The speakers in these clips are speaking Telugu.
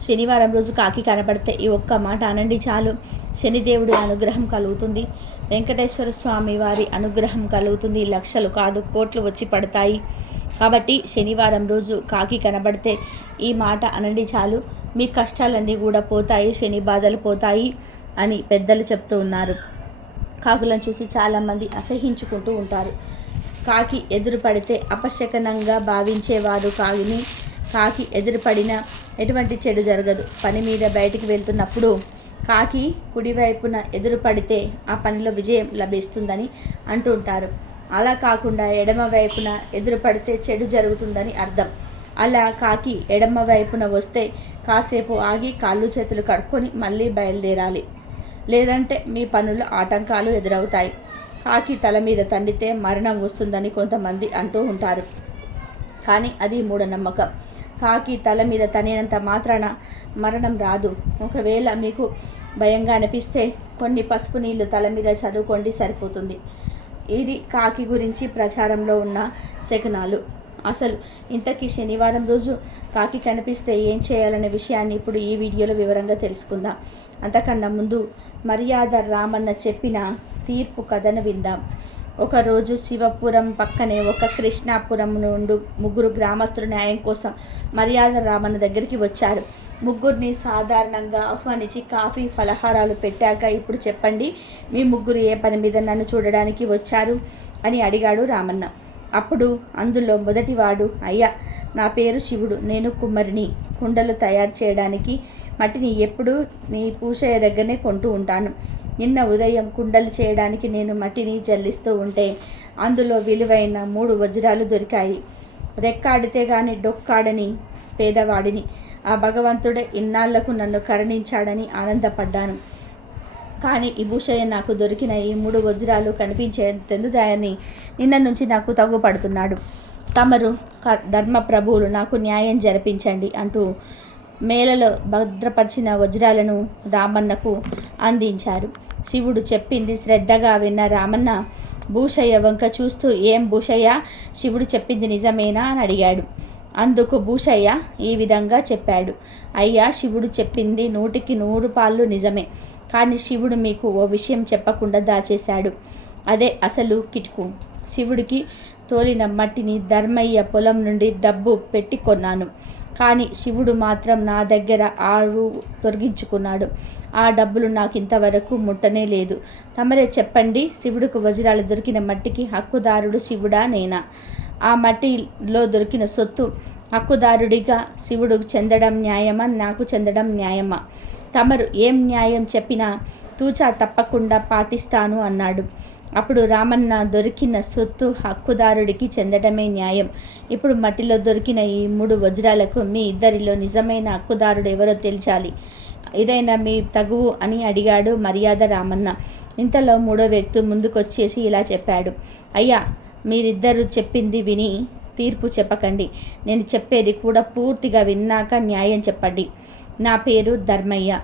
శనివారం రోజు కాకి కనబడితే ఈ ఒక్క మాట అనండి చాలు. శనిదేవుడి అనుగ్రహం కలుగుతుంది. వెంకటేశ్వర స్వామి వారి అనుగ్రహం కలుగుతుంది. లక్షలు కాదు కోట్లు వచ్చి పడతాయి. కాబట్టి శనివారం రోజు కాకి కనబడితే ఈ మాట అనండి చాలు. మీ కష్టాలన్నీ కూడా పోతాయి శని బాధలు పోతాయి అని పెద్దలు చెప్తూ ఉన్నారు. కాకులను చూసి చాలామంది అసహించుకుంటూ ఉంటారు. కాకి ఎదురు పడితే అపశకనంగా భావించేవారు కాగిని. కాకి ఎదురుపడిన ఎటువంటి చెడు జరగదు. పని మీద బయటికి వెళ్తున్నప్పుడు కాకి కుడివైపున ఎదురు పడితే ఆ పనిలో విజయం లభిస్తుందని అంటూ ఉంటారు. అలా కాకుండా ఎడమ వైపున ఎదురు పడితే చెడు జరుగుతుందని అర్థం. అలా కాకి ఎడమ వైపున వస్తే కాసేపు ఆగి కాళ్ళు చేతులు కడుక్కొని మళ్ళీ బయలుదేరాలి. లేదంటే మీ పనులు ఆటంకాలు ఎదురవుతాయి. కాకి తల మీద తండితే మరణం వస్తుందని కొంతమంది అంటూ ఉంటారు. కానీ అది మూఢనమ్మకం. కాకి తల మీద తనేనంత మాత్రాన మరణం రాదు. ఒకవేళ మీకు భయంగా అనిపిస్తే కొన్ని పసుపు నీళ్ళు తల మీద చదువుకోండి సరిపోతుంది. ఇది కాకి గురించి ప్రచారంలో ఉన్న శకునాలు. అసలు ఇంతకీ శనివారం రోజు కాకి కనిపిస్తే ఏం చేయాలనే విషయాన్ని ఇప్పుడు ఈ వీడియోలో వివరంగా తెలుసుకుందాం. అంతకన్నా ముందు మర్యాద రామన్న చెప్పిన తీర్పు కథను విందాం. ఒకరోజు శివపురం పక్కనే ఒక కృష్ణాపురం నుండి ముగ్గురు గ్రామస్తులు న్యాయం కోసం మర్యాద రామన్న దగ్గరికి వచ్చారు. ముగ్గురిని సాధారణంగా ఆహ్వానించి కాఫీ ఫలహారాలు పెట్టాక ఇప్పుడు చెప్పండి మీ ముగ్గురు ఏ పని మీద నన్ను చూడడానికి వచ్చారు? అని అడిగాడు రామన్న. అప్పుడు అందులో మొదటివాడు అయ్యా నా పేరు శివుడు నేను కుమ్మరిని. కుండలు తయారు చేయడానికి మట్టిని ఎప్పుడు నీ పూషయ్య దగ్గరనే కొంటూ ఉంటాను. నిన్న ఉదయం కుండలు చేయడానికి నేను మట్టిని జల్లిస్తూ ఉంటే అందులో విలువైన మూడు వజ్రాలు దొరికాయి. రెక్కాడితే గాని డొక్కాడని పేదవాడిని. ఆ భగవంతుడే ఇన్నాళ్ళకు నన్ను కరుణించాడని ఆనందపడ్డాను. కానీ ఈ నాకు దొరికిన ఈ మూడు వజ్రాలు కనిపించేందుదాయని నిన్న నుంచి నాకు తగ్గుపడుతున్నాడు తమరు క- ధర్మ ప్రభువులు నాకు న్యాయం జరిపించండి అంటూ మేలలో భద్రపరిచిన వజ్రాలను రామన్నకు అందించారు. శివుడు చెప్పింది శ్రద్ధగా విన్న రామన్న భూషయ్య వంక చూస్తూ ఏం భూషయ్య? శివుడు చెప్పింది నిజమేనా? అని అడిగాడు. అందుకు భూషయ్య ఈ విధంగా చెప్పాడు. అయ్యా శివుడు చెప్పింది నూటికి నూరు పాళ్ళు నిజమే. కానీ శివుడు మీకు ఓ విషయం చెప్పకుండా దాచేశాడు. అదే అసలు కిటుకు. శివుడికి తోలిన మట్టిని ధర్మయ్య పొలం నుండి డబ్బు పెట్టి కొన్నాను. కానీ శివుడు మాత్రం నా దగ్గర ఆరు తొలగించుకున్నాడు ఆ డబ్బులు నాకు ఇంతవరకు ముట్టనే లేదు. తమరే చెప్పండి శివుడికి వజ్రాలు దొరికిన మట్టికి హక్కుదారుడు శివుడా నేనా? ఆ మట్టిలో దొరికిన సొత్తు హక్కుదారుడిగా శివుడు చెందడం న్యాయమా? నాకు చెందడం న్యాయమా? తమరు ఏం న్యాయం చెప్పినా తూచా తప్పకుండా పాటిస్తాను అన్నాడు. అప్పుడు రామన్న దొరికిన సొత్తు హక్కుదారుడికి చెందడమే న్యాయం. ఇప్పుడు మట్టిలో దొరికిన ఈ మూడు వజ్రాలకు మీ ఇద్దరిలో నిజమైన హక్కుదారుడు ఎవరో తెలిచాలి ఇదైనా మీ తగువు అని అడిగాడు మర్యాద రామన్న. ఇంతలో మూడో వ్యక్తి ముందుకొచ్చేసి ఇలా చెప్పాడు. అయ్యా మీరిద్దరూ చెప్పింది విని తీర్పు చెప్పకండి. నేను చెప్పేది కూడా పూర్తిగా విన్నాక న్యాయం చెప్పండి. నా పేరు ధర్మయ్య.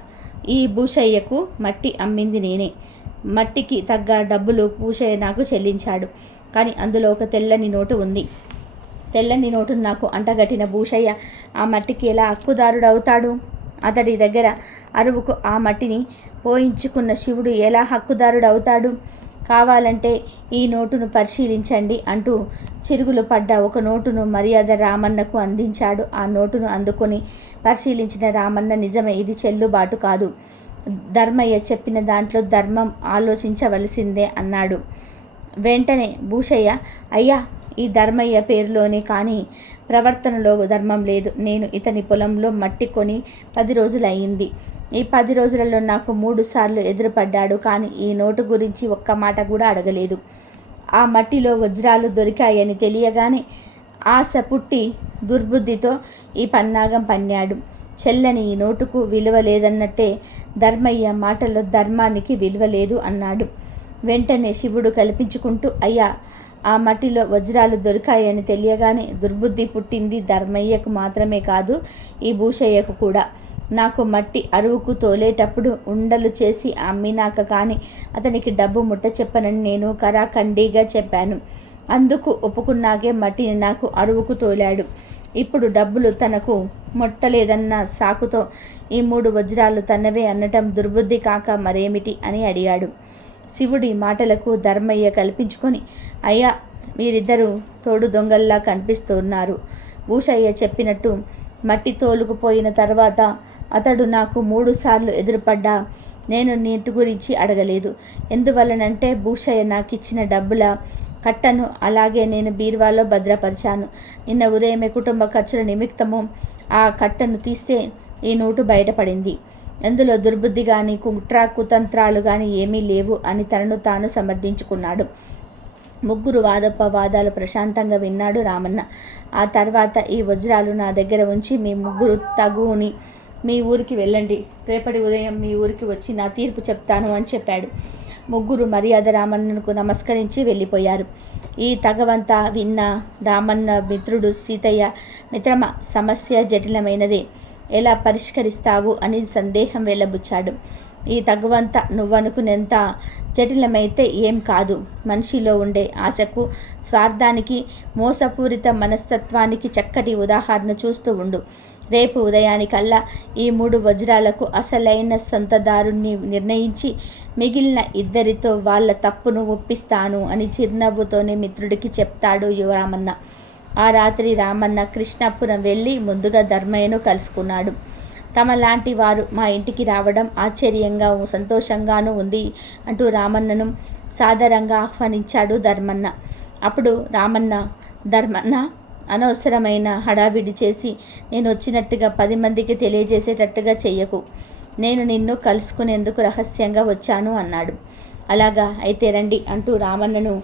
ఈ భూషయ్యకు మట్టి అమ్మింది నేనే. మట్టికి తగ్గ డబ్బులు భూషయ్య నాకు చెల్లించాడు. కానీ అందులో ఒక తెల్లని నోటు ఉంది. తెల్లని నోటును నాకు అంటగట్టిన భూషయ్య ఆ మట్టికి ఎలా హక్కుదారుడు అవుతాడు అతడి దగ్గర అరువుకు ఆ మట్టిని పోయించుకున్న శివుడు ఎలా హక్కుదారుడు అవుతాడు కావాలంటే ఈ నోటును పరిశీలించండి అంటూ చిరుగులు పడ్డ ఒక నోటును మర్యాద రామన్నకు అందించాడు. ఆ నోటును అందుకొని పరిశీలించిన రామన్న నిజమే ఇది చెల్లుబాటు కాదు. ధర్మయ్య చెప్పిన దాంట్లో ధర్మం ఆలోచించవలసిందే అన్నాడు. వెంటనే భూషయ్య అయ్యా ఈ ధర్మయ్య పేరులోనే కానీ ప్రవర్తనలో ధర్మం లేదు. నేను ఇతని పొలంలో మట్టి కొని పది రోజులు అయింది ఈ పది రోజులలో నాకు మూడు సార్లు ఎదురుపడ్డాడు కానీ ఈ నోటు గురించి ఒక్క మాట కూడా అడగలేదు. ఆ మట్టిలో వజ్రాలు దొరికాయని తెలియగానే ఆశ పుట్టి దుర్బుద్ధితో ఈ పన్నాగం పన్నాడు. చెల్లని ఈ నోటుకు విలువ లేదన్నట్టే ధర్మయ్య మాటలో ధర్మానికి విలువ లేదు అన్నాడు. వెంటనే శివుడు కల్పించుకుంటూ అయ్యా ఆ మట్టిలో వజ్రాలు దొరికాయని తెలియగానే దుర్బుద్ధి పుట్టింది ధర్మయ్యకు మాత్రమే కాదు ఈ భూషయ్యకు కూడా. నాకు మట్టి అరువుకు తోలేటప్పుడు ఉండలు చేసి అమ్మినాక కానీ అతనికి డబ్బు ముట్ట చెప్పనని నేను కరాఖండీగా చెప్పాను. అందుకు ఒప్పుకున్నాకే మట్టిని నాకు అరువుకు తోలాడు. ఇప్పుడు డబ్బులు తనకు మొట్టలేదన్న సాకుతో ఈ మూడు వజ్రాలు తన్నవే అనటం దుర్బుద్ధి కాక మరేమిటి అని అడిగాడు. శివుడి మాటలకు ధర్మయ్య కల్పించుకొని అయ్యా మీరిద్దరూ తోడు దొంగల్లా కనిపిస్తున్నారు. భూషయ్య చెప్పినట్టు మట్టి తోలుకుపోయిన తర్వాత అతడు నాకు మూడుసార్లు ఎదురుపడ్డా. నేను నీటి గురించి అడగలేదు. ఎందువలనంటే భూషయ్య నాకు ఇచ్చిన డబ్బుల కట్టను అలాగే నేను బీరువాలో భద్రపరిచాను. నిన్న ఉదయమే కుటుంబ ఖర్చుల నిమిత్తము ఆ కట్టను తీస్తే ఈ నోటు బయటపడింది. అందులో దుర్బుద్ధి కానీ కుట్ర కుతంత్రాలు కానీ ఏమీ లేవు అని తనను తాను సమర్థించుకున్నాడు. ముగ్గురు వాదోపవాదాలు ప్రశాంతంగా విన్నాడు రామన్న. ఆ తర్వాత ఈ వజ్రాలు నా దగ్గర ఉంచి మీ ముగ్గురు తగుని మీ ఊరికి వెళ్ళండి. రేపటి ఉదయం మీ ఊరికి వచ్చి నా తీర్పు చెప్తాను అని చెప్పాడు. ముగ్గురు మర్యాద రామన్నకు నమస్కరించి వెళ్ళిపోయారు. ఈ తగవంతా విన్న రామన్న మిత్రుడు సీతయ్య మిత్రమ సమస్య జటిలమైనదే. ఎలా పరిష్కరిస్తావు? అని సందేహం వెళ్ళబుచ్చాడు ఈ తగువంత నువ్వనుకునేంత జటిలమైతే ఏం కాదు. మనిషిలో ఉండే ఆశకు స్వార్థానికి మోసపూరిత మనస్తత్వానికి చక్కటి ఉదాహరణ చూస్తూ ఉండు. రేపు ఉదయానికల్లా ఈ మూడు వజ్రాలకు అసలైన సొంతదారుణ్ణి నిర్ణయించి మిగిలిన ఇద్దరితో వాళ్ళ తప్పును ఒప్పిస్తాను అని చిరునవ్వుతోనే మిత్రుడికి చెప్తాడు యువరామన్న. ఆ రాత్రి రామన్న కృష్ణాపురం వెళ్ళి ముందుగా ధర్మయ్యను కలుసుకున్నాడు. తమ లాంటి వారు మా ఇంటికి రావడం ఆశ్చర్యంగా సంతోషంగానూ ఉంది అంటూ రామన్నను సాదరంగా ఆహ్వానించాడు ధర్మన్న. అప్పుడు రామన్న ధర్మన్న అనవసరమైన హడావిడి చేసి నేను వచ్చినట్టుగా పది మందికి తెలియజేసేటట్టుగా చెయ్యకు. నేను నిన్ను కలుసుకునేందుకు రహస్యంగా వచ్చాను అన్నాడు. అలాగా అయితే రండి అంటూ రామన్నను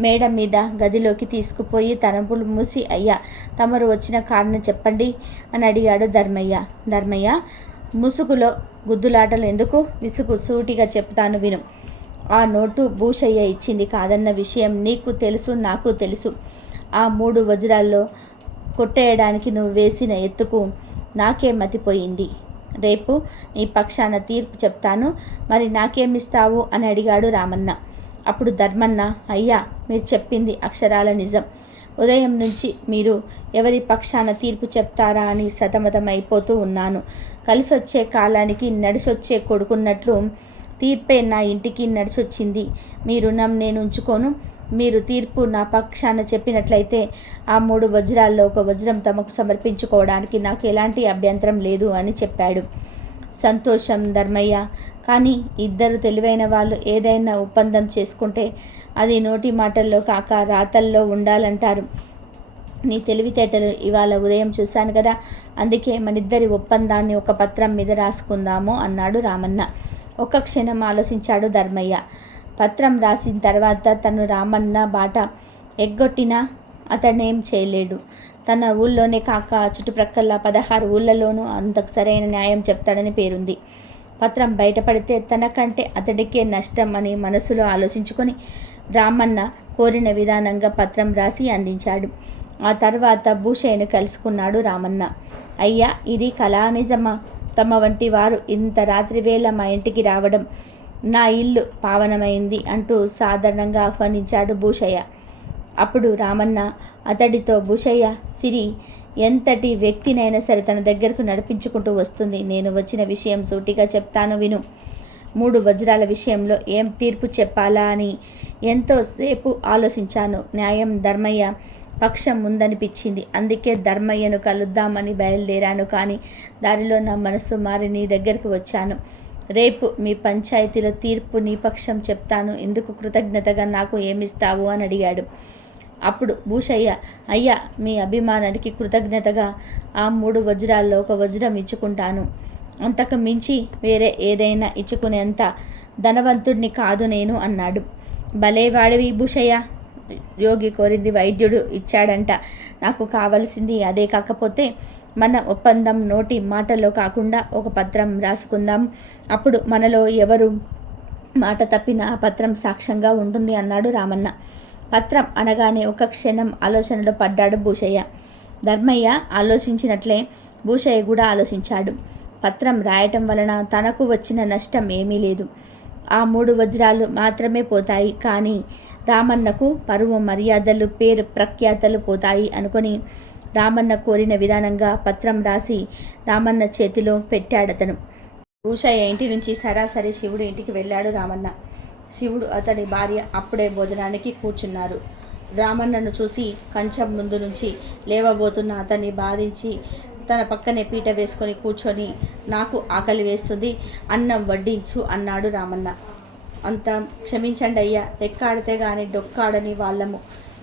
మేడ మీద గదిలోకి తీసుకుపోయి తనపులు మూసి అయ్యా తమరు వచ్చిన కారణం చెప్పండి అని అడిగాడు ధర్మయ్య. ధర్మయ్య ముసుగులో గుద్దులాటలు ఎందుకు? విసుగు సూటిగా చెప్తాను విను. ఆ నోటు భూషయ్య ఇచ్చింది కాదన్న విషయం నీకు తెలుసు నాకు తెలుసు. ఆ మూడు వజ్రాల్లో కొట్టేయడానికి నువ్వు వేసిన ఎత్తుకు నాకే మతిపోయింది. రేపు నీ పక్షాన తీర్పు చెప్తాను మరి నాకేమిస్తావు అని అడిగాడు రామన్న. అప్పుడు ధర్మన్న అయ్యా మీరు చెప్పింది అక్షరాల నిజం. ఉదయం నుంచి మీరు ఎవరి పక్షాన తీర్పు చెప్తారా అని సతమతమైపోతూ ఉన్నాను. కలిసొచ్చే కాలానికి నడిసొచ్చే కొడుకున్నట్లు తీర్పే నా ఇంటికి నడిచొచ్చింది మీరు రుణం నేను ఉంచుకోను. మీరు తీర్పు నా పక్షాన చెప్పినట్లయితే ఆ మూడు వజ్రాల్లో ఒక వజ్రం తమకు సమర్పించుకోవడానికి నాకు ఎలాంటి అభ్యంతరం లేదు అని చెప్పాడు. సంతోషం ధర్మయ్య. కానీ ఇద్దరు తెలివైన వాళ్ళు ఏదైనా ఒప్పందం చేసుకుంటే అది నోటి మాటల్లో కాక రాతల్లో ఉండాలంటారు. నీ తెలివితేటలు ఇవాళ ఉదయం చూశాను కదా అందుకే మనిద్దరి ఒప్పందాన్ని ఒక పత్రం మీద రాసుకుందాము అన్నాడు రామన్న. ఒక క్షణం ఆలోచించాడు ధర్మయ్య. పత్రం రాసిన తర్వాత తను రామన్న బాట ఎగ్గొట్టినా అతనేం చేయలేడు. తన ఊళ్ళోనే కాక చుట్టుప్రక్కల పదహారు ఊళ్ళలోనూ అంతకు సరైన న్యాయం చెప్తాడని పేరుంది. పత్రం బయటపడితే తనకంటే అతడికే నష్టం అని మనసులో ఆలోచించుకొని రామన్న కోరిన విధానంగా పత్రం రాసి అందించాడు. ఆ తర్వాత భూషయ్యను కలుసుకున్నాడు రామన్న. అయ్యా ఇది కళా నిజమా? తమ వంటి వారు ఇంత రాత్రి వేళ మా ఇంటికి రావడం నా ఇల్లు పావనమైంది అంటూ సాధారణంగా ఆహ్వానించాడు భూషయ్య. అప్పుడు రామన్న అతడితో భూషయ్య సిరి ఎంతటి వ్యక్తినైనా సరే తన దగ్గరకు నడిపించుకుంటూ వస్తుంది. నేను వచ్చిన విషయం సూటిగా చెప్తాను విను. మూడు వజ్రాల విషయంలో ఏం తీర్పు చెప్పాలా అని ఎంతోసేపు ఆలోచించాను. న్యాయం ధర్మయ్య పక్షం ఉందనిపించింది. అందుకే ధర్మయ్యను కలుద్దామని బయలుదేరాను కానీ దారిలో నా మనసు మారి నీ దగ్గరికి వచ్చాను. రేపు మీ పంచాయతీలో తీర్పు నీ పక్షం చెప్తాను. ఎందుకు కృతజ్ఞతగా నాకు ఏమిస్తావు అని అడిగాడు. అప్పుడు భూషయ్య అయ్యా మీ అభిమానానికి కృతజ్ఞతగా ఆ మూడు వజ్రాల్లో ఒక వజ్రం ఇచ్చుకుంటాను. అంతకు మించి వేరే ఏదైనా ఇచ్చుకునేంత ధనవంతుడిని కాదు నేను అన్నాడు. భలే వాడివి భూషయ్య యోగి కోరింది వైద్యుడు ఇచ్చాడంట. నాకు కావలసింది అదే కాకపోతే మన ఒప్పందం నోటి మాటల్లో కాకుండా ఒక పత్రం రాసుకుందాం. అప్పుడు మనలో ఎవరు మాట తప్పిన ఆ పత్రం సాక్ష్యంగా ఉంటుంది అన్నాడు రామన్న. పత్రం అనగానే ఒక క్షణం ఆలోచనలో పడ్డాడు భూషయ్య. ధర్మయ్య ఆలోచించినట్లే భూషయ్య కూడా ఆలోచించాడు. పత్రం రాయటం వలన తనకు వచ్చిన నష్టం ఏమీ లేదు. ఆ మూడు వజ్రాలు మాత్రమే పోతాయి. కానీ రామన్నకు పరువు మర్యాదలు పేరు ప్రఖ్యాతలు పోతాయి అనుకొని రామన్న కోరిన విధానంగా పత్రం రాసి రామన్న చేతిలో పెట్టాడతను. భూషయ్య ఇంటి నుంచి సరాసరి శివుడు ఇంటికి వెళ్ళాడు రామన్న. శివుడు అతని భార్య అప్పుడే భోజనానికి కూర్చున్నారు. రామన్నను చూసి కంచం ముందు నుంచి లేవబోతున్న అతన్ని బాధించి తన పక్కనే పీట వేసుకొని కూర్చొని నాకు ఆకలి వేస్తుంది. అన్నం వడ్డించు అన్నాడు రామన్న. అంత క్షమించండి అయ్యా రెక్కాడితే గాని డొక్కాడని వాళ్ళము.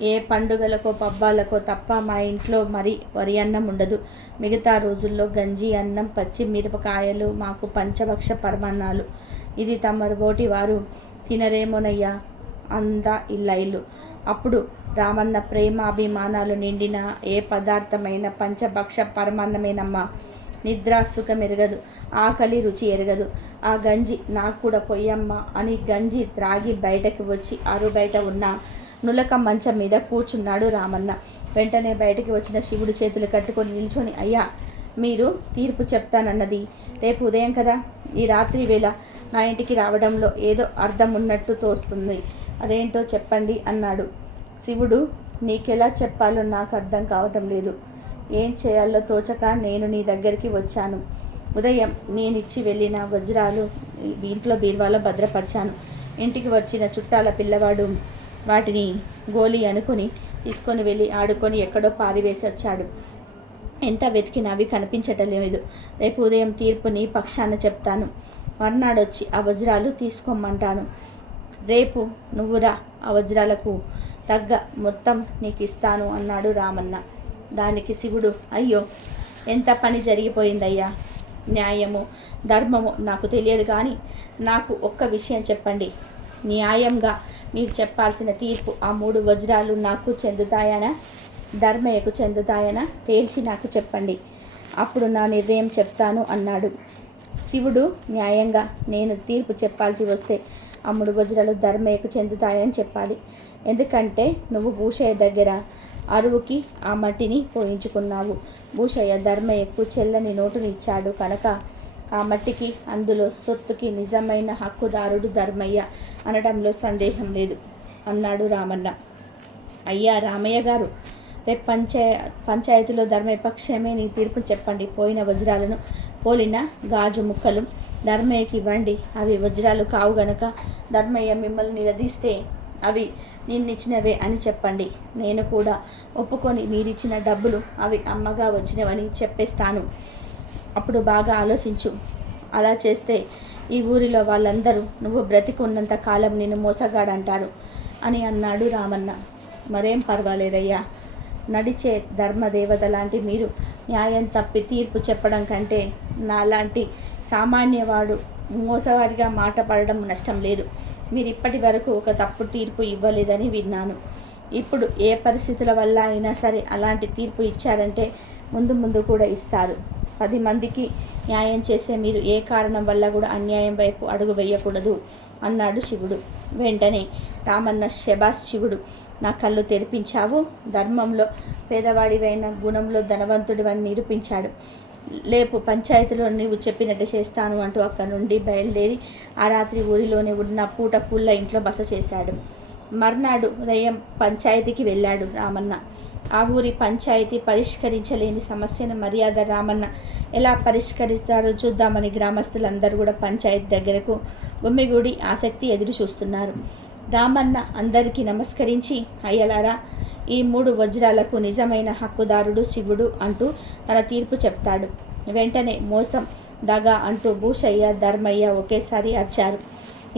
ఏ పండుగలకో పబ్బాలకో తప్ప మా ఇంట్లో మరి వరి అన్నం ఉండదు. మిగతా రోజుల్లో గంజి అన్నం పచ్చి మిరపకాయలు మాకు పంచభక్ష పరమాన్నాలు. ఇది తమరు బోటి వారు తినరేమోనయ్యా అందా ఇల్లైలు. అప్పుడు రామన్న ప్రేమాభిమానాలు నిండిన ఏ పదార్థమైన పంచభక్ష పరమాన్నమేనమ్మా. నిద్ర సుఖం ఎరగదు. ఆకలి రుచి ఎరగదు. ఆ గంజి నాకు కూడా పొయ్యమ్మ అని గంజి త్రాగి బయటకు వచ్చి అరు బయట ఉన్న నులక మంచం మీద కూర్చున్నాడు రామన్న. వెంటనే బయటికి వచ్చిన శివుడు చేతులు కట్టుకొని నిల్చొని అయ్యా మీరు తీర్పు చెప్తానన్నది. రేపు ఉదయం కదా? ఈ రాత్రి వేళ నా ఇంటికి రావడంలో ఏదో అర్థం ఉన్నట్టు తోస్తుంది. అదేంటో చెప్పండి అన్నాడు. శివుడు నీకెలా చెప్పాలో నాకు అర్థం కావటం లేదు. ఏం చేయాలో తోచక నేను నీ దగ్గరికి వచ్చాను. ఉదయం నేనిచ్చి వెళ్ళిన వజ్రాలు ఇంట్లో బీరువాలో భద్రపరిచాను. ఇంటికి వచ్చిన చుట్టాల పిల్లవాడు వాటిని గోలి అనుకుని తీసుకొని వెళ్ళి ఆడుకొని ఎక్కడో పారివేసి వచ్చాడు. ఎంత వెతికినా అవి కనిపించటం లేదు రేపు ఉదయం తీర్పుని పక్షాన చెప్తాను. మర్నాడొచ్చి ఆ వజ్రాలు తీసుకోమంటాను. రేపు నువ్వురా ఆ వజ్రాలకు తగ్గ మొత్తం నీకు ఇస్తాను అన్నాడు రామన్న. దానికి శివుడు అయ్యో ఎంత పని జరిగిపోయిందయ్యా? న్యాయము ధర్మము నాకు తెలియదు కానీ నాకు ఒక్క విషయం చెప్పండి. న్యాయంగా మీరు చెప్పాల్సిన తీర్పు ఆ మూడు వజ్రాలు నాకు చెందుతాయనా? ధర్మయ్యకు చెందుతాయనా? తేల్చి నాకు చెప్పండి. అప్పుడు నా నిర్ణయం చెప్తాను అన్నాడు. శివుడు న్యాయంగా నేను తీర్పు చెప్పాల్సి వస్తే ఆ మూడు వజ్రాలు ధర్మయ్యకు చెందుతాయని చెప్పాలి. ఎందుకంటే నువ్వు భూషయ్య దగ్గర అరువుకి ఆ మట్టిని పోయించుకున్నావు. భూషయ్య ధర్మయ్యకు చెల్లని నోటుని ఇచ్చాడు కనుక ఆ మట్టికి అందులో సొత్తుకి నిజమైన హక్కుదారుడు ధర్మయ్య అనడంలో సందేహం లేదు అన్నాడు రామన్న. అయ్యా రామయ్య గారు రేపు పంచాయ పంచాయతీలో ధర్మయ్య పక్షమే నీ తీర్పు చెప్పండి. పోయిన వజ్రాలను పోలిన గాజు ముక్కలు ధర్మయ్యకి ఇవ్వండి. అవి వజ్రాలు కావు గనక ధర్మయ్య మిమ్మల్ని నిలదీస్తే అవి నిన్నిచ్చినవే అని చెప్పండి. నేను కూడా ఒప్పుకొని మీరిచ్చిన డబ్బులు అవి అమ్మగా వచ్చినవని చెప్పేస్తాను. అప్పుడు బాగా ఆలోచించు. అలా చేస్తే ఈ ఊరిలో వాళ్ళందరూ నువ్వు బ్రతికున్నంత కాలం నేను మోసగాడంటారు అని అన్నాడు రామన్న. మరేం పర్వాలేదయ్యా. నడిచే ధర్మదేవత లాంటి మీరు న్యాయం తప్పి తీర్పు చెప్పడం కంటే నాలాంటి సామాన్యవాడు మోసవారిగా మాట పడడం నష్టం లేదు. మీరు ఇప్పటి వరకు ఒక తప్పు తీర్పు ఇవ్వలేదని విన్నాను. ఇప్పుడు ఏ పరిస్థితుల వల్ల అయినా సరే అలాంటి తీర్పు ఇచ్చారంటే ముందు ముందు కూడా ఇస్తారు. పది మందికి న్యాయం చేసే మీరు ఏ కారణం వల్ల కూడా అన్యాయం వైపు అడుగు వేయకూడదు అన్నాడు శివుడు. వెంటనే రామన్న శబాస్ శివుడు నా కళ్ళు తెరిపించావు. ధర్మంలో పేదవాడివైన గుణంలో ధనవంతుడివని నిరూపించాడు. లేపు పంచాయతీలో నీవు చెప్పినట్టు చేస్తాను అంటూ అక్కడి నుండి బయలుదేరి ఆ రాత్రి ఊరిలోనే ఉన్న పూట పుల్ల ఇంట్లో బస చేశాడు. మర్నాడు ఉదయం పంచాయతీకి వెళ్ళాడు రామన్న. ఆ ఊరి పంచాయతీ పరిష్కరించలేని సమస్యను మర్యాద రామన్న ఎలా పరిష్కరిస్తారో చూద్దామని గ్రామస్తులందరూ కూడా పంచాయతీ దగ్గరకు గుమ్మిగూడి ఆసక్తి ఎదురు చూస్తున్నారు రామన్న అందరికీ నమస్కరించి అయ్యలారా ఈ మూడు వజ్రాలకు నిజమైన హక్కుదారుడు శివుడు అంటూ తన తీర్పు చెప్తాడు. వెంటనే మోసం దగ అంటూ భూషయ్య ధర్మయ్య ఒకేసారి అచ్చారు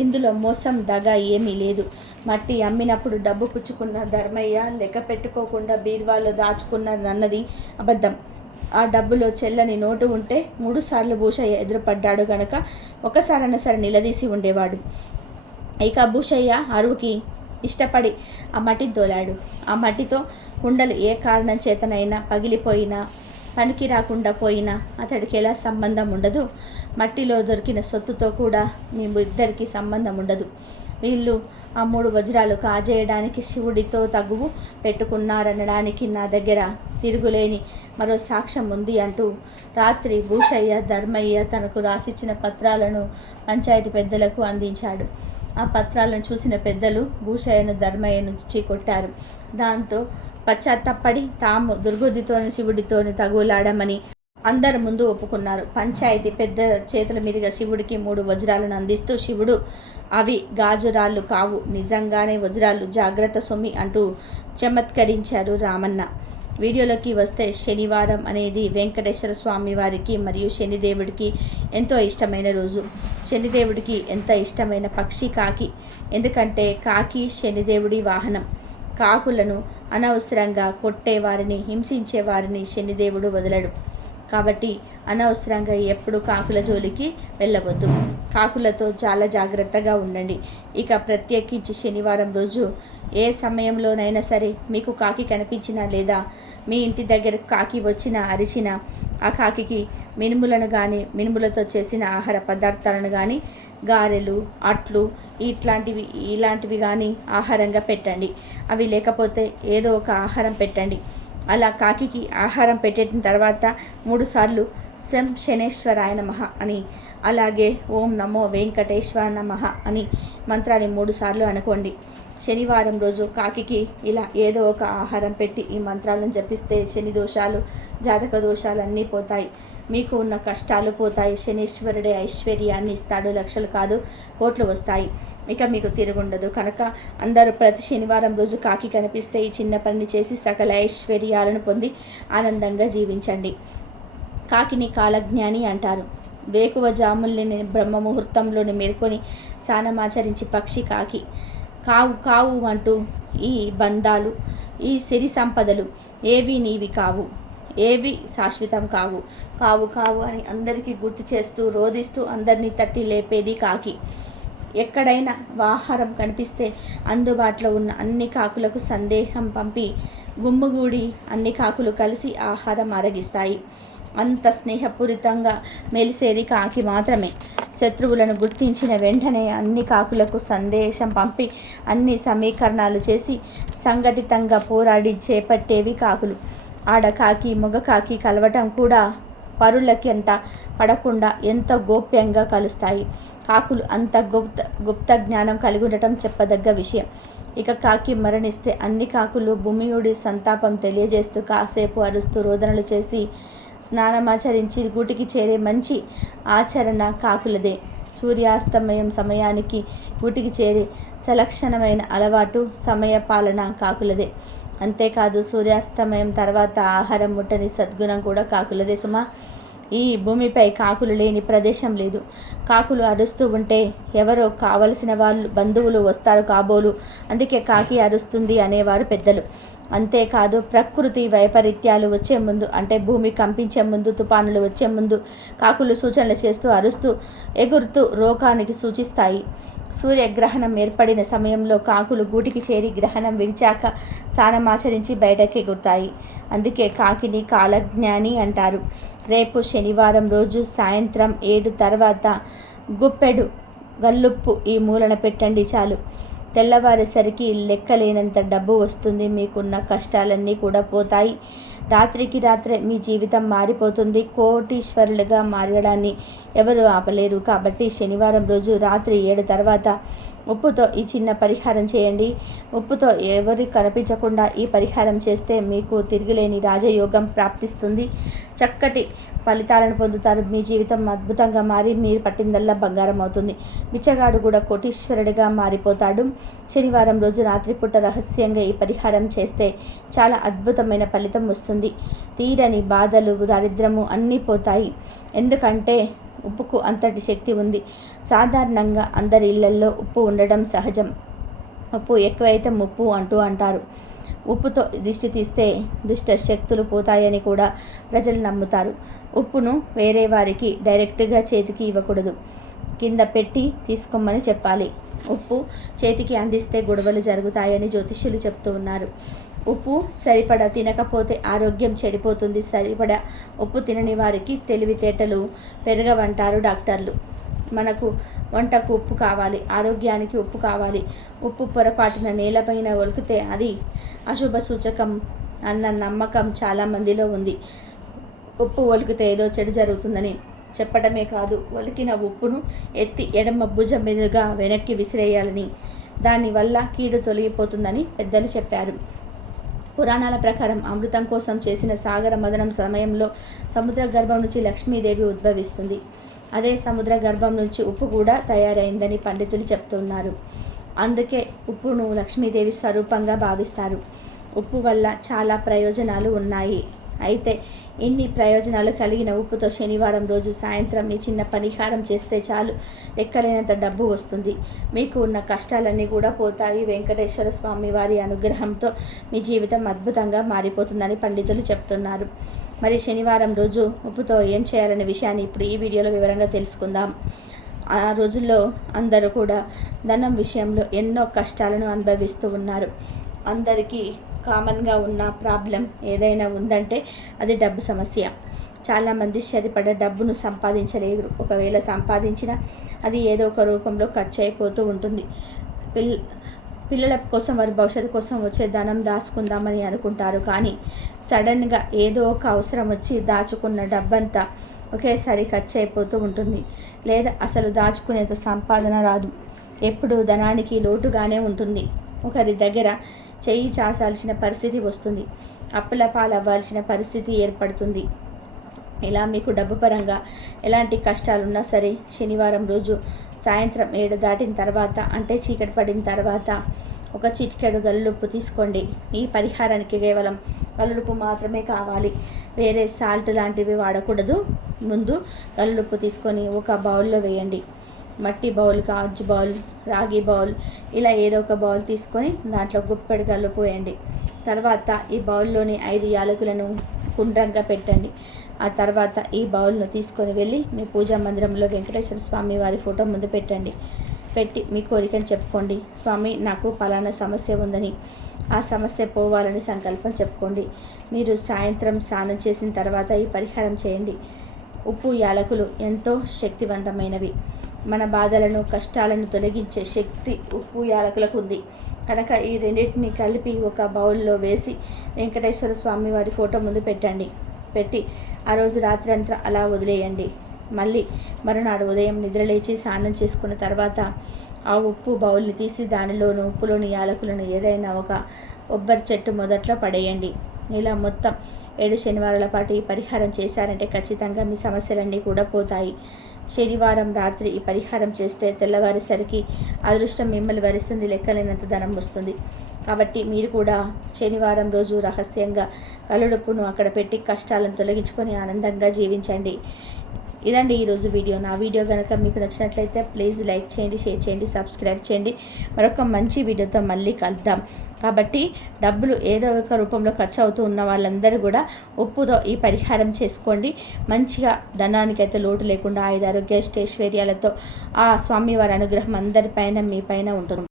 ఇందులో మోసం దగ ఏమీ లేదు. మట్టి అమ్మినప్పుడు డబ్బు పుచ్చుకున్న ధర్మయ్య లెక్క పెట్టుకోకుండా బీర్వాలో దాచుకున్నదన్నది అబద్ధం. ఆ డబ్బులో చెల్లని నోటు ఉంటే మూడుసార్లు భూషయ్య ఎదురుపడ్డాడు గనక ఒకసారైనా సరే నిలదీసి ఉండేవాడు. ఇక భూషయ్య అరువుకి ఇష్టపడి ఆ మట్టి దోలాడు. ఆ మట్టితో కుండలు ఏ కారణం చేతనైనా పగిలిపోయినా పనికి రాకుండా పోయినా అతడికి ఎలా సంబంధం ఉండదు? మట్టిలో దొరికిన సొత్తుతో కూడా మీ ఇద్దరికి సంబంధం ఉండదు. వీళ్ళు ఆ మూడు వజ్రాలు కాజేయడానికి శివుడితో తగువు పెట్టుకున్నారనడానికి నా దగ్గర తిరుగులేని మరో సాక్ష్యం ఉంది అంటూ రాత్రి భూషయ్య ధర్మయ్య తనకు రాసిచ్చిన పత్రాలను పంచాయతీ పెద్దలకు అందించాడు. ఆ పత్రాలను చూసిన పెద్దలు భూషయ్యను ధర్మయ్యను నుంచి కొట్టారు దాంతో పశ్చాత్తపడి తాము దుర్గొద్దితోని శివుడితోని తగులాడమని అందరి ముందు ఒప్పుకున్నారు. పంచాయతీ పెద్ద చేతుల మీదుగా శివుడికి మూడు వజ్రాలను అందిస్తూ శివుడు అవి గాజురాళ్ళు కావు. నిజంగానే వజ్రాలు జాగ్రత్త సొమ్మి అంటూ చమత్కరించారు రామన్న. వీడియోలోకి వస్తే శనివారం అనేది వెంకటేశ్వర స్వామి వారికి మరియు శనిదేవుడికి ఎంతో ఇష్టమైన రోజు. శనిదేవుడికి ఎంత ఇష్టమైన పక్షి కాకి? ఎందుకంటే కాకి శనిదేవుడి వాహనం. కాకులను అనవసరంగా కొట్టేవారిని హింసించేవారిని శనిదేవుడు వదలడు. కాబట్టి అనవసరంగా ఎప్పుడు కాకుల జోలికి వెళ్ళవద్దు. కాకులతో చాలా జాగ్రత్తగా ఉండండి. ఇక ప్రత్యేకించి శనివారం రోజు ఏ సమయంలోనైనా సరే మీకు కాకి కనిపించినా లేదా మీ ఇంటి దగ్గర కాకి వచ్చినా అరిచినా ఆ కాకికి మినుములను కానీ మినుములతో చేసిన ఆహార పదార్థాలను కానీ గారెలు అట్లు ఇట్లాంటివి ఇలాంటివి కానీ ఆహారంగా పెట్టండి. అవి లేకపోతే ఏదో ఒక ఆహారం పెట్టండి. అలా కాకికి ఆహారం పెట్టిన తర్వాత మూడుసార్లు శం శనేశ్వరాయ నమ అని అలాగే ఓం నమో వెంకటేశ్వర నమ అని మంత్రాన్ని మూడుసార్లు అనుకోండి. శనివారం రోజు కాకికి ఇలా ఏదో ఒక ఆహారం పెట్టి ఈ మంత్రాలను జపిస్తే శని దోషాలు జాతక దోషాలు అన్నీ పోతాయి. మీకు ఉన్న కష్టాలు పోతాయి. శనీశ్వరుడే ఐశ్వర్యాన్ని ఇస్తాడు. లక్షలు కాదు కోట్లు వస్తాయి. ఇక మీకు తిరుగుండదు కనుక అందరూ ప్రతి శనివారం రోజు కాకి కనిపిస్తే ఈ చిన్న పని చేసి సకల ఐశ్వర్యాలను పొంది ఆనందంగా జీవించండి. కాకిని కాలజ్ఞాని అంటారు. వేకువ జాముల్ని బ్రహ్మ ముహూర్తంలోని మేల్కొని స్నానమాచరించి పక్షి కాకి కావు కావు అంటూ ఈ బంధాలు ఈ సిరి సంపదలు ఏవి నీవి కావు. ఏవి శాశ్వతం కావు. కావు కావు అని అందరికీ గుర్తు చేస్తూ రోధిస్తూ అందరినీ తట్టి లేపేది కాకి. ఎక్కడైనా ఆహారం కనిపిస్తే అందుబాటులో ఉన్న అన్ని కాకులకు సందేహం పంపి గుమ్ముగూడి అన్ని కాకులు కలిసి ఆహారం అరగిస్తాయి. అంత స్నేహపూరితంగా మెలిసేది కాకి మాత్రమే. శత్రువులను గుర్తించిన వెంటనే అన్ని కాకులకు సందేశం పంపి అన్ని సమీకరణాలు చేసి సంఘటితంగా పోరాడి చేపట్టేవి కాకులు. ఆడకాకి మగకాకి కలవటం కూడా పరులకి అంత పడకుండా ఎంత గోప్యంగా కలుస్తాయి. కాకులు అంత గుప్త గుప్త జ్ఞానం కలిగి ఉండటం చెప్పదగ్గ విషయం. ఇక కాకి మరణిస్తే అన్ని కాకులు భూమియుడి సంతాపం తెలియజేస్తూ కాసేపు అరుస్తూ రోదనలు చేసి స్నానమాచరించి గూటికి చేరే మంచి ఆచరణ కాకులదే. సూర్యాస్తమయం సమయానికి గూటికి చేరే సలక్షణమైన అలవాటు సమయ పాలన కాకులదే. అంతేకాదు సూర్యాస్తమయం తర్వాత ఆహారం ముట్టని సద్గుణం కూడా కాకులదే సుమా ఈ భూమిపై కాకులు లేని ప్రదేశం లేదు. కాకులు అరుస్తూ ఉంటే ఎవరో కావలసిన వాళ్ళు బంధువులు వస్తారు కాబోలు. అందుకే కాకి అరుస్తుంది అనేవారు పెద్దలు. అంతేకాదు ప్రకృతి వైపరీత్యాలు వచ్చే ముందు అంటే భూమి కంపించే ముందు తుపానులు వచ్చే ముందు కాకులు సూచనలు చేస్తూ అరుస్తూ ఎగురుతూ రోగానికి సూచిస్తాయి. సూర్యగ్రహణం ఏర్పడిన సమయంలో కాకులు గూటికి చేరి గ్రహణం విడిచాక స్నానమాచరించి బయటకి ఎగురుతాయి. అందుకే కాకిని కాలజ్ఞాని అంటారు. రేపు శనివారం రోజు సాయంత్రం ఏడు తర్వాత గుప్పెడు గల్లుప్పు ఈ మూలన పెట్టండి చాలు. తెల్లవారేసరికి లెక్కలేనంత డబ్బు వస్తుంది. మీకున్న కష్టాలన్నీ కూడా పోతాయి. రాత్రికి రాత్రే మీ జీవితం మారిపోతుంది. కోటీశ్వరులుగా మారడాన్ని ఎవరు ఆపలేరు. కాబట్టి శనివారం రోజు రాత్రి ఏడు తర్వాత ఉప్పుతో ఈ చిన్న పరిహారం చేయండి. ఉప్పుతో ఎవరి కనిపించకుండా ఈ పరిహారం చేస్తే మీకు తిరిగిలేని రాజయోగం ప్రాప్తిస్తుంది. చక్కటి ఫలితాలను పొందుతారు. మీ జీవితం అద్భుతంగా మారి మీరు పట్టిందల్లా బంగారం అవుతుంది. బిచ్చగాడు కూడా కోటీశ్వరుడిగా మారిపోతాడు. శనివారం రోజు రాత్రిపూట రహస్యంగా ఈ పరిహారం చేస్తే చాలా అద్భుతమైన ఫలితం వస్తుంది. తీరని బాధలు దారిద్రము అన్నీ పోతాయి. ఎందుకంటే ఉప్పుకు అంతటి శక్తి ఉంది. సాధారణంగా అందరి ఇళ్ళల్లో ఉప్పు ఉండడం సహజం. ఉప్పు ఎక్కువైతే ముప్పు అంటూ అంటారు. ఉప్పుతో దిష్టి తీస్తే దుష్ట శక్తులు పోతాయని కూడా ప్రజలు నమ్ముతారు. ఉప్పును వేరే వారికి డైరెక్ట్గా చేతికి ఇవ్వకూడదు. కింద పెట్టి తీసుకోమని చెప్పాలి. ఉప్పు చేతికి అందిస్తే గొడవలు జరుగుతాయని జ్యోతిష్యులు చెప్తూ ఉన్నారు. ఉప్పు సరిపడా తినకపోతే ఆరోగ్యం చెడిపోతుంది. సరిపడా ఉప్పు తినని వారికి తెలివితేటలు పెరగవంటారు డాక్టర్లు. మనకు వంటకు ఉప్పు కావాలి ఆరోగ్యానికి ఉప్పు కావాలి. ఉప్పు పొరపాటున నేలపైన ఒలికితే అది అశుభ సూచకం అన్న నమ్మకం చాలామందిలో ఉంది. ఉప్పు ఒలికితే ఏదో చెడు జరుగుతుందని చెప్పడమే కాదు ఒలికిన ఉప్పును ఎత్తి ఎడమ భుజం మీదుగా వెనక్కి విసిరేయాలని. దానివల్ల కీడు తొలగిపోతుందని పెద్దలు చెప్పారు. పురాణాల ప్రకారం అమృతం కోసం చేసిన సాగర మదనం సమయంలో సముద్ర గర్భం నుంచి లక్ష్మీదేవి ఉద్భవిస్తుంది. అదే సముద్ర గర్భం నుంచి ఉప్పు కూడా తయారైందని పండితులు చెప్తున్నారు. అందుకే ఉప్పును లక్ష్మీదేవి స్వరూపంగా భావిస్తారు. ఉప్పు వల్ల చాలా ప్రయోజనాలు ఉన్నాయి. అయితే ఇన్ని ప్రయోజనాలు కలిగిన ఉప్పుతో శనివారం రోజు సాయంత్రం మీ చిన్న పరిహారం చేస్తే చాలు లెక్కలేనంత డబ్బు వస్తుంది. మీకు ఉన్న కష్టాలన్నీ కూడా పోతాయి. వెంకటేశ్వర స్వామి వారి అనుగ్రహంతో మీ జీవితం అద్భుతంగా మారిపోతుందని పండితులు చెప్తున్నారు. మరి శనివారం రోజు ఉప్పుతో ఏం చేయాలనే విషయాన్ని ఇప్పుడు ఈ వీడియోలో వివరంగా తెలుసుకుందాం. ఆ రోజుల్లో అందరూ కూడా ధనం విషయంలో ఎన్నో కష్టాలను అనుభవిస్తూ ఉన్నారు. అందరికీ కామన్గా ఉన్న ప్రాబ్లం ఏదైనా ఉందంటే అది డబ్బు సమస్య. చాలామంది సరిపడ డబ్బును సంపాదించలేరు. ఒకవేళ సంపాదించినా అది ఏదో ఒక రూపంలో ఖర్చు అయిపోతూ ఉంటుంది. పిల్ పిల్లల కోసం వారి భవిష్యత్తు కోసం వచ్చే ధనం దాచుకుందామని అనుకుంటారు. కానీ సడన్గా ఏదో ఒక అవసరం వచ్చి దాచుకున్న డబ్బంతా ఒకేసారి ఖర్చు అయిపోతూ ఉంటుంది. లేదా అసలు దాచుకునేంత సంపాదన రాదు. ఎప్పుడు ధనానికి లోటుగానే ఉంటుంది. ఒకరి దగ్గర చెయ్యి చాసాల్సిన పరిస్థితి వస్తుంది. అప్పుల పాలవ్వాల్సిన పరిస్థితి ఏర్పడుతుంది. ఇలా మీకు డబ్బు పరంగా ఎలాంటి కష్టాలున్నా సరే శనివారం రోజు సాయంత్రం ఏడు దాటిన తర్వాత అంటే చీకటి పడిన తర్వాత ఒక చిటికెడు గల్లుప్పు తీసుకోండి. ఈ పరిహారానికి కేవలం గల్లుప్పు మాత్రమే కావాలి. వేరే సాల్ట్ లాంటివి వాడకూడదు. ముందు గల్లుప్పు తీసుకొని ఒక బౌల్లో వేయండి. మట్టి బౌల్ కాజు బౌల్ రాగి బౌల్ ఇలా ఏదో ఒక బౌల్ తీసుకొని దాంట్లో గుప్పెడు కళ్ళు పోయండి తర్వాత ఈ బౌల్లోని ఐదు యాలకులను కుండ్రంగా పెట్టండి. ఆ తర్వాత ఈ బౌల్ను తీసుకొని వెళ్ళి మీ పూజా మందిరంలో వెంకటేశ్వర స్వామి వారి ఫోటో ముందు పెట్టండి. పెట్టి మీ కోరికను చెప్పుకోండి. స్వామి నాకు పలానా సమస్య ఉందని. ఆ సమస్య పోవాలని సంకల్పం చెప్పుకోండి. మీరు సాయంత్రం స్నానం చేసిన తర్వాత ఈ పరిహారం చేయండి. ఉప్పు యాలకులు ఎంతో శక్తివంతమైనవి. మన బాధలను కష్టాలను తొలగించే శక్తి ఉప్పు యాలకులకు ఉంది. కనుక ఈ రెండింటిని కలిపి ఒక బౌల్లో వేసి వెంకటేశ్వర స్వామి వారి ఫోటో ముందు పెట్టండి. పెట్టి ఆ రోజు రాత్రి అంతా అలా వదిలేయండి. మళ్ళీ మరునాడు ఉదయం నిద్రలేచి స్నానం చేసుకున్న తర్వాత ఆ ఉప్పు బౌల్ని తీసి దానిలోను ఉప్పులోని యాలకులను ఏదైనా ఒక కొబ్బరి చెట్టు మొదట్లో పడేయండి. ఇలా మొత్తం ఏడు శనివారాల పాటు ఈ పరిహారం చేశారంటే ఖచ్చితంగా మీ సమస్యలన్నీ కూడా పోతాయి. శనివారం రాత్రి ఈ పరిహారం చేస్తే తెల్లవారేసరికి అదృష్టం మిమ్మల్ని వరిస్తుంది లెక్కలేనంత ధనం వస్తుంది. కాబట్టి మీరు కూడా శనివారం రోజు రహస్యంగా కలుడుపును అక్కడ పెట్టి కష్టాలను తొలగించుకొని ఆనందంగా జీవించండి. ఇదండి ఈరోజు వీడియో. నా వీడియో కనుక మీకు నచ్చినట్లయితే ప్లీజ్ లైక్ చేయండి షేర్ చేయండి సబ్స్క్రైబ్ చేయండి. మరొక మంచి వీడియోతో మళ్ళీ కలుద్దాం. కాబట్టి డబ్బులు ఏదో ఒక రూపంలో ఖర్చు అవుతూ ఉన్న వాళ్ళందరూ కూడా ఉప్పుతో ఈ పరిహారం చేసుకోండి. మంచిగా ధనానికైతే లోటు లేకుండా ఆయుధారోగ్య స్టేశ్వర్యాలతో ఆ స్వామివారి అనుగ్రహం అందరిపైన మీ పైన ఉంటుంది